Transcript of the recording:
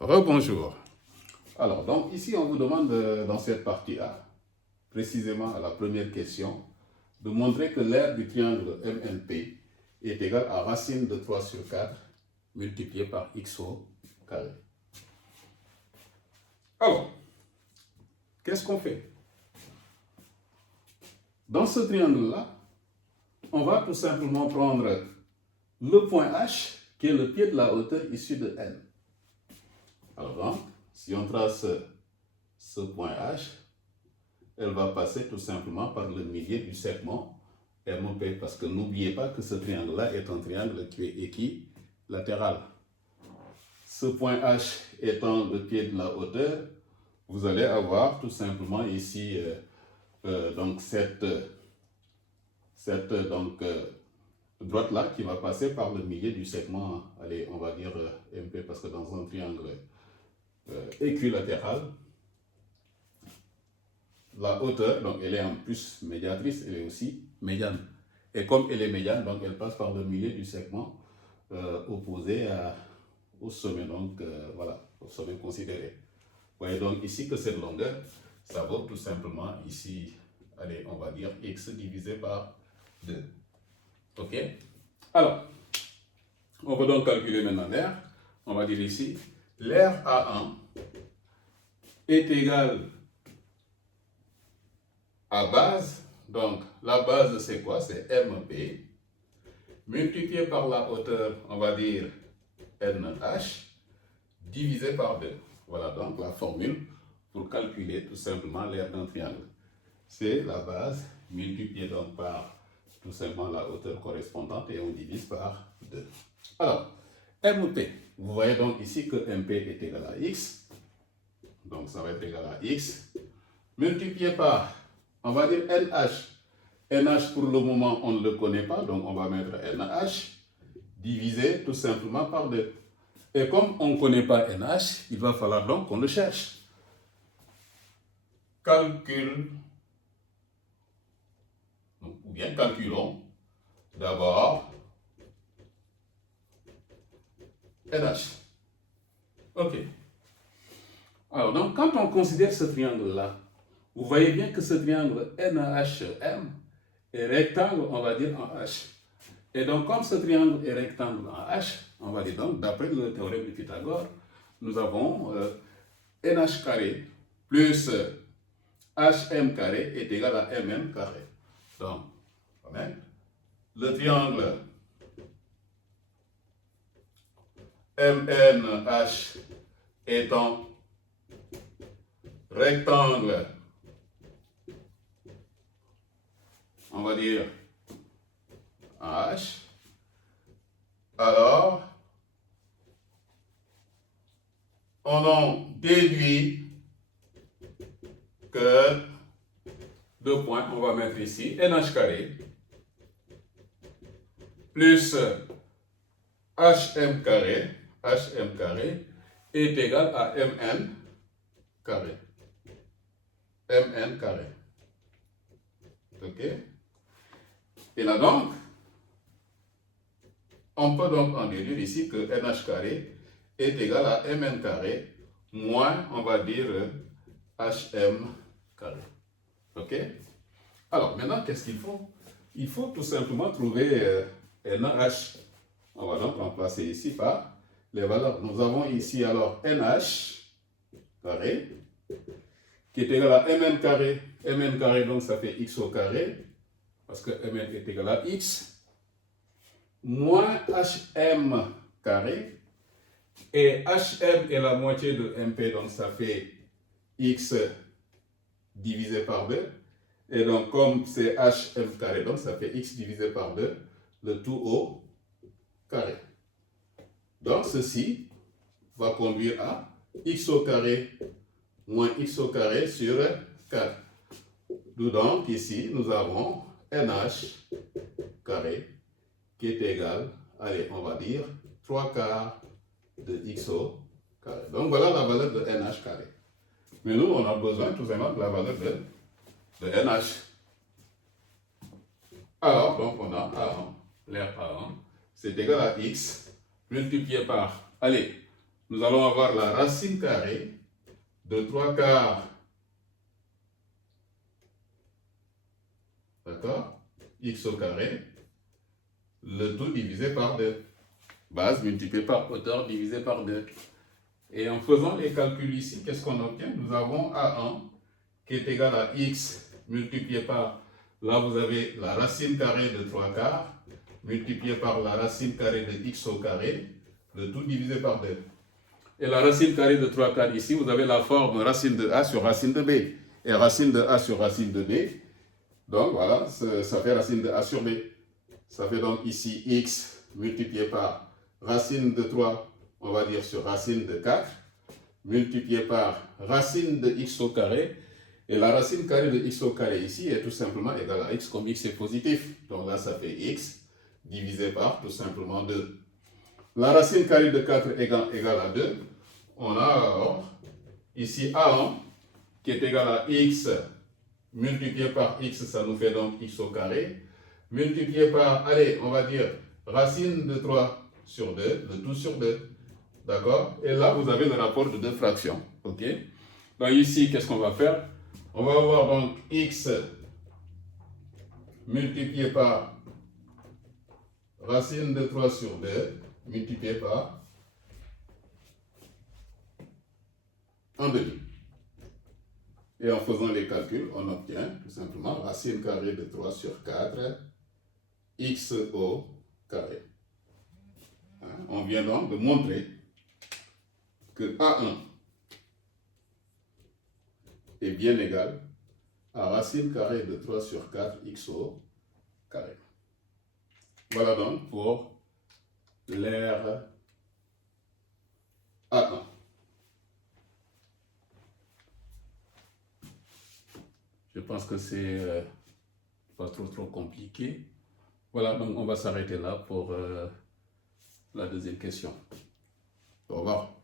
Rebonjour. Alors, donc ici, on vous demande dans cette partie-là, précisément à la première question, de montrer que l'aire du triangle MNP est égal à racine de 3 sur 4 multiplié par x au carré. Alors, qu'est-ce qu'on fait? Dans ce triangle-là, on va tout simplement prendre le point H, qui est le pied de la hauteur issue de N. Alors donc, si on trace ce point H, elle va passer tout simplement par le milieu du segment MOP, parce que n'oubliez pas que ce triangle-là est un triangle qui est équilatéral. Ce point H étant le pied de la hauteur, vous allez avoir tout simplement ici donc cette droite-là qui va passer par le milieu du segment, allez, on va dire MP, parce que dans un triangle équilatéral, la hauteur, donc elle est en plus médiatrice, elle est aussi médiane. Et comme elle est médiane, donc elle passe par le milieu du segment opposé au sommet, donc voilà, au sommet considéré. Vous voyez donc ici que cette longueur, ça vaut tout simplement ici, allez, on va dire x divisé par 2. Ok? Alors, on va donc calculer maintenant l'aire. On va dire ici, l'aire A1 est égale à base, donc la base c'est quoi? C'est MP, multiplié par la hauteur, on va dire NH, divisé par 2. Voilà donc la formule pour calculer tout simplement l'aire d'un triangle. C'est la base multipliée donc par tout simplement la hauteur correspondante et on divise par 2. Alors, MP, vous voyez donc ici que MP est égal à X, donc ça va être égal à X, multiplié par, on va dire NH. NH pour le moment on ne le connaît pas, donc on va mettre NH, divisé tout simplement par 2. Et comme on ne connaît pas NH, il va falloir donc qu'on le cherche. Calcul, ou bien calculons d'abord NH. Ok. Alors donc quand on considère ce triangle-là, vous voyez bien que ce triangle NHM est rectangle, on va dire en H. Et donc, comme ce triangle est rectangle en H, on va dire donc, d'après le théorème de Pythagore, nous avons NH carré plus HM carré est égal à MM carré. Donc, le triangle MNH étant rectangle, on va dire en H, alors on en déduit que deux points, on va mettre ici NH carré plus HM carré est égal à MN carré. MN carré. Ok? Et là donc, on peut donc en déduire ici que NH carré est égal à MN carré moins, on va dire, HM carré. Ok? Alors, maintenant, qu'est-ce qu'il faut? Il faut tout simplement trouver NH. On va donc remplacer ici par les valeurs. Nous avons ici alors NH carré qui est égal à MN carré. MN carré, donc ça fait X au carré, parce que MN est égal à X, moins HM carré. Et HM est la moitié de MP, donc ça fait X divisé par 2. Et donc, comme c'est HM carré, donc ça fait X divisé par 2, le tout au carré. Donc, ceci va conduire à X au carré moins X au carré sur 4. Donc, ici, nous avons NH carré qui est égal, allez, on va dire, 3 quarts de X au carré. Donc, voilà la valeur de NH carré. Mais nous, on a besoin tout simplement de la valeur de NH. Alors, donc on a A1, l'aire A1, c'est égal à X multiplié par, allez, nous allons avoir la racine carrée de 3 quarts, d'accord, x au carré, le tout divisé par 2. Base multipliée par hauteur divisé par 2. Et en faisant les calculs ici, qu'est-ce qu'on obtient? Nous avons A1 qui est égal à x multiplié par, là vous avez la racine carrée de 3 quarts, multiplié par la racine carrée de x au carré, le tout divisé par 2. Et la racine carrée de 3 quarts ici, vous avez la forme racine de A sur racine de B. Et racine de A sur racine de B, donc voilà, ça fait racine de A sur B. Ça fait donc ici x multiplié par racine de 3, on va dire sur racine de 4, multiplié par racine de x au carré. Et la racine carrée de x au carré ici est tout simplement égale à x comme x est positif. Donc là, ça fait x divisé par tout simplement 2. La racine carrée de 4 égale à 2. On a alors ici A1 qui est égal à x multiplié par x, ça nous fait donc x au carré, multiplié par, allez, on va dire racine de 3 sur 2, le tout sur 2. D'accord? Et là, vous avez le rapport de deux fractions. Ok? Donc ici, qu'est-ce qu'on va faire? On va avoir donc x multiplié par racine de 3 sur 2, multiplié par 1/2. Et en faisant les calculs, on obtient tout simplement racine carrée de 3 sur 4, x au carré. On vient donc de montrer que A1 est bien égal à racine carrée de 3 sur 4 x au carré. Voilà donc pour l'aire A1. Je pense que c'est pas trop compliqué. Voilà, donc on va s'arrêter là pour la deuxième question. Au revoir.